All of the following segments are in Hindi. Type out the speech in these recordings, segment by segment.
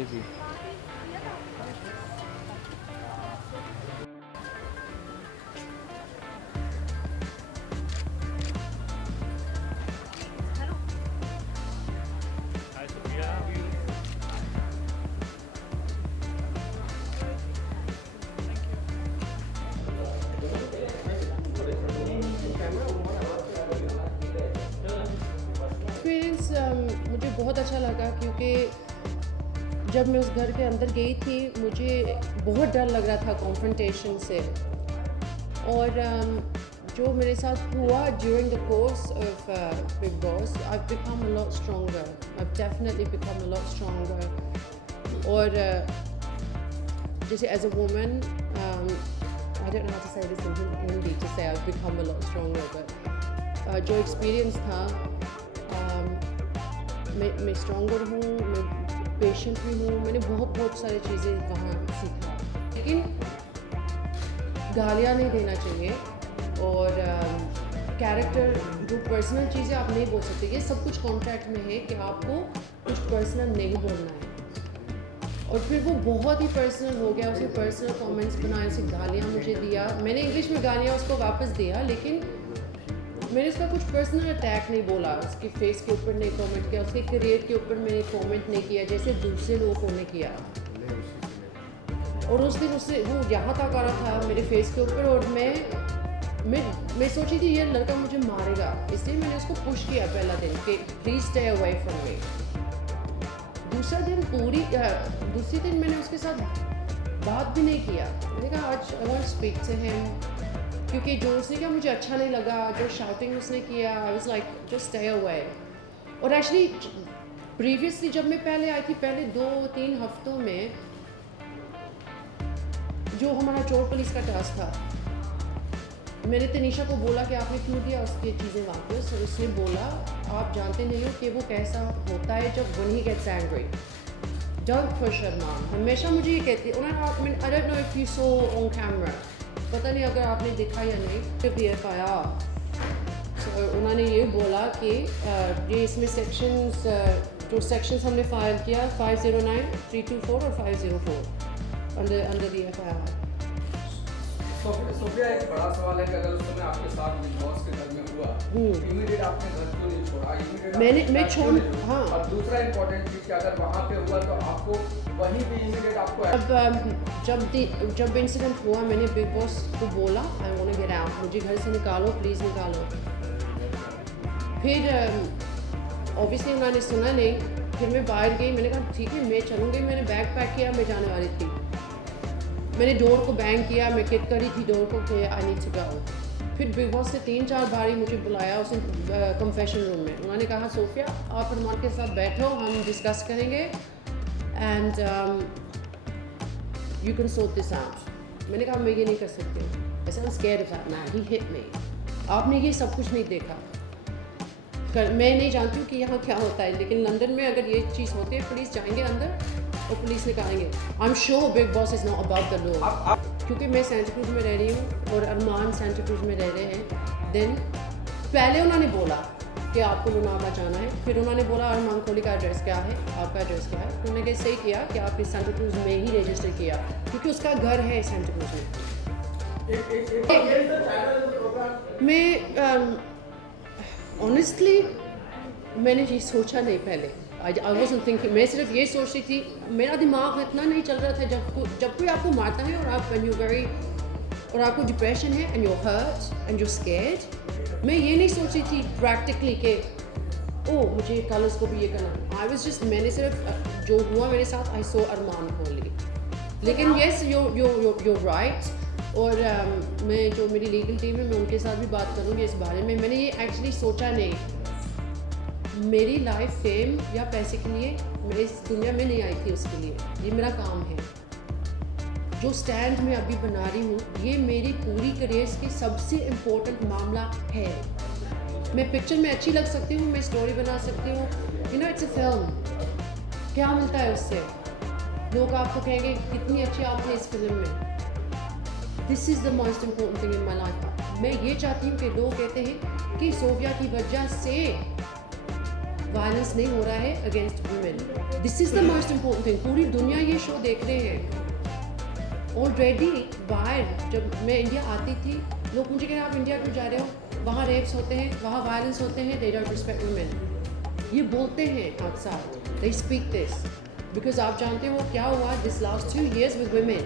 crazy. Hi Sophia, how are you? Experience मुझे बहुत अच्छा लगा क्योंकि जब मैं उस घर के अंदर गई थी मुझे बहुत डर लग रहा था कॉन्फ्रंटेशन से। और जो मेरे साथ हुआ during the course of Bigg Boss, I become a lot stronger, I definitely become a lot stronger. और जैसे as a woman, I don't know how to say this in Hindi to say I become a lot stronger, but जो एक्सपीरियंस था, मैं स्ट्रॉन्गर हूँ, मैं पेशेंट भी हूँ, मैंने बहुत सारी चीज़ें वहाँ सीखा। लेकिन गालियाँ नहीं देना चाहिए, और कैरेक्टर जो पर्सनल चीज़ें आप नहीं बोल सकते। ये सब कुछ कॉन्ट्रैक्ट में है कि आपको कुछ पर्सनल नहीं बोलना है। और फिर वो बहुत ही पर्सनल हो गया, उसने पर्सनल कमेंट्स बनाए, उसे गालियाँ मुझे दिया, मैंने इंग्लिश में गालियाँ उसको वापस दिया, लेकिन मैंने उसका कुछ पर्सनल अटैक नहीं बोला, उसके फेस के ऊपर नहीं कमेंट किया, उसके करियर के ऊपर मैंने कमेंट नहीं किया जैसे दूसरे लोगों ने किया। और उस दिन उससे वो यहाँ तक आ रहा था मेरे फेस के ऊपर, और मैं सोची थी ये लड़का मुझे मारेगा, इसलिए मैंने उसको पुश किया पहला दिन कि please stay away from me. दूसरी दिन मैंने उसके साथ बात भी नहीं किया। मैंने कहा आज I want to speak to him, क्योंकि जो उसने किया मुझे अच्छा नहीं लगा, जो शाउटिंग उसने किया, I was like just stay away. और एक्चुअली प्रीवियसली जब मैं पहले आई थी, पहले 2-3 हफ्तों में जो हमारा चोर पुलिस का टास्क था, मैंने तनीषा को बोला कि आपने क्यों दिया उसकी चीज़ें वापस, और उसने बोला आप जानते नहीं हो कि वो कैसा होता है जब when he gets angry. Don't push her mom. हमेशा मुझे ये कहती है, उन्होंने I don't know if you saw on camera, पता नहीं अगर आपने देखा या नहीं, जब FIR उन्होंने ये बोला कि ये इसमें सेक्शंस, जो सेक्शंस हमने फाइल किया 509, 324 और 504 अंडर दी FIR। सोफिया, एक बड़ा सवाल है कि अगर उस समय आपके साथ बिग बॉस के घर में हुआ, इमीडिएट आपने घर क्यों नहीं छोड़ा? इमीडिएट हाँ। और दूसरा इम्पोर्टेंट चीज़ कि अगर वहाँ पे हुआ तो आपको वहीं पे इमीडिएट आपको जब इंसिडेंट हुआ, मैंने बिग बॉस को बोला I want to get out, मुझे घर से निकालो, प्लीज़ निकालो। फिर ऑब्वियसली उन्होंने सुना नहीं, फिर मैं बाहर गई, मैंने कहा ठीक है मैं चलूँगी, मैंने बैग पैक किया, मैं जाने वाली थी। मैंने डोर को बैंग किया, मैं किक करी थी डोर को कि आई नीड टू गो। फिर बिग बॉस ने 3-4 बारी मुझे बुलाया उसने कंफेशन रूम में। उन्होंने कहा सोफिया आप अरमान के साथ बैठो, हम डिस्कस करेंगे and you can sort this out. मैंने कहा मैं ये नहीं कर सकती हूँ, ऐसा I am scared of that man, he hit me. आपने ये सब कुछ नहीं देखा, मैं नहीं जानती हूँ कि यहाँ क्या होता है, लेकिन लंदन में अगर ये चीज़ होती है पुलिस जाएंगे अंदर और पुलिस निकालेंगे। I am sure big boss is not about the law, क्योंकि मैं सेंटा क्रूज में रह रही हूँ और अरमान सेंटा क्रूज में रह रहे हैं। देन पहले उन्होंने बोला कि आपको लुनावा जाना है, फिर उन्होंने बोला अरमान कोहली का एड्रेस क्या है, आपका एड्रेस क्या है। उन्होंने कहा सही किया कि आपने सेंटा क्रूज में ही रजिस्टर किया, क्योंकि उसका घर है सेंटा क्रूज में। मैं ऑनेस्टली मैंने ये सोचा नहीं पहले, आई वाज़न्ट थिंकिंग, मैं सिर्फ ये सोच रही थी, मेरा दिमाग इतना नहीं चल रहा था। जब कोई आपको मारता है और आप और आपको डिप्रेशन है and you hurt and you scared, मैं ये नहीं सोच रही थी प्रैक्टिकली कि ओह मुझे कल उसको भी ये करना। आई वाज जस्ट, मैंने सिर्फ जो हुआ मेरे साथ, आई सो अरमान कोहली। लेकिन येस यू राइट, और मैं जो मेरी लीगल टीम है मैं उनके साथ भी बात करूँगी इस बारे में। मैंने ये एक्चुअली सोचा नहीं, मेरी लाइफ फेम या पैसे के लिए मैं इस दुनिया में नहीं आई थी उसके लिए, ये मेरा काम है। जो स्टैंड मैं अभी बना रही हूँ ये मेरी पूरी करियर की सबसे इम्पोर्टेंट मामला है। मैं पिक्चर में अच्छी लग सकती हूँ, मैं स्टोरी बना सकती हूँ, you know it's a film, क्या मिलता है उससे? लोग आपको कहेंगे कितनी अच्छी आपने इस फिल्म में। This is the most important thing in my life. मैं ये चाहती हूँ कि लोग कहते हैं कि सोफिया की वजह से वायलेंस नहीं हो रहा है against women. This is the most important thing. पूरी दुनिया ये शो देख रहे हैं. ऑलरेडी बाहर जब मैं इंडिया आती थी, लोग मुझे कह रहे हैं आप इंडिया क्यों जा रहे हो, वहाँ रेप्स होते हैं, वहाँ वायलेंस होते हैं, दे डोंट रिस्पेक्ट वुमेन. ये बोलते हैं outside, they speak this because आप जानते हो क्या हुआ this last 2 years with women.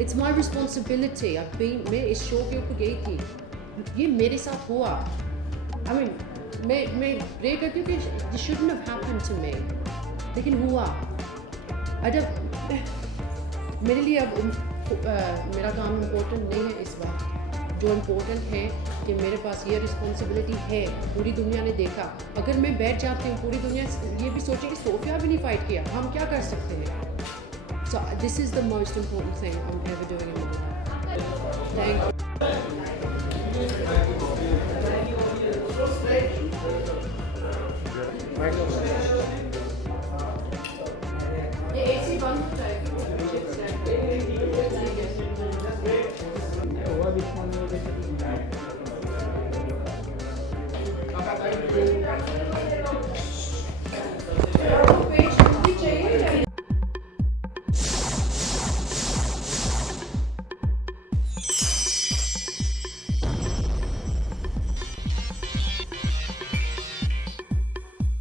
It's my responsibility. मैं इस शो के ऊपर गई थी, ये मेरे साथ हुआ. आई मीन मैं प्रे करती हूँ कि this shouldn't have happened to me, लेकिन हुआ. जब मेरे लिए अब मेरा काम इम्पोर्टेंट नहीं है इस बार. जो इम्पोर्टेंट है कि मेरे पास ये रिस्पॉन्सिबिलिटी है. पूरी दुनिया ने देखा. अगर मैं बैठ जाती हूँ, पूरी दुनिया ये भी सोचे कि सोफिया भी नहीं फाइट किया, हम क्या कर सकते हैं. So this is the most important thing I'm ever doing in my life. Thank you. ये AC बंद हो जाएगी. Thank you.